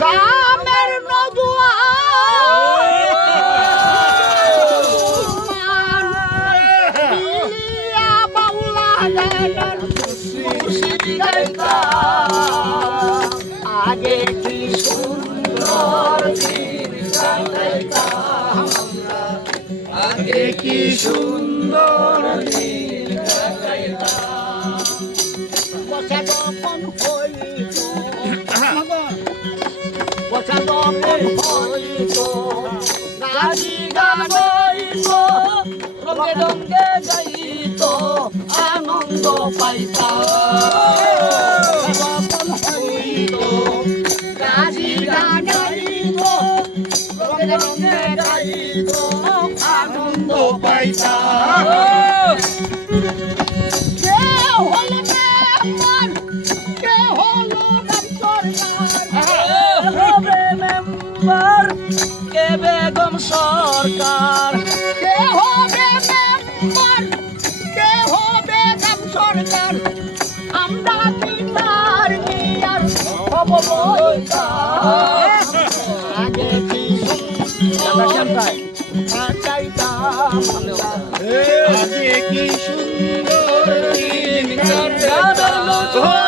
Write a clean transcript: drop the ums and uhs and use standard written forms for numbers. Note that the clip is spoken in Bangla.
গ্রামের নদুয়া বাউলা আগে কি সুন্দর দিন কাটাইতাম আমরা, আগে কি সুন্দর দিন কাটাইতাম। বসা যখন হইত বসা যখন হইত গাছি গান হইত রঙে রঙে যাইত আনন্দ পাইতাম। গাছি গান গাইত রঙে রঙে যাইত আনন্দ পাইতাম। কে বেগম সরকার কে হবে মেম্বার কে হবে বেগম সরকার আমরা কি তার নিয়ার হব আগে কি আগে কি সুন্দর দিন কাটাইতাম।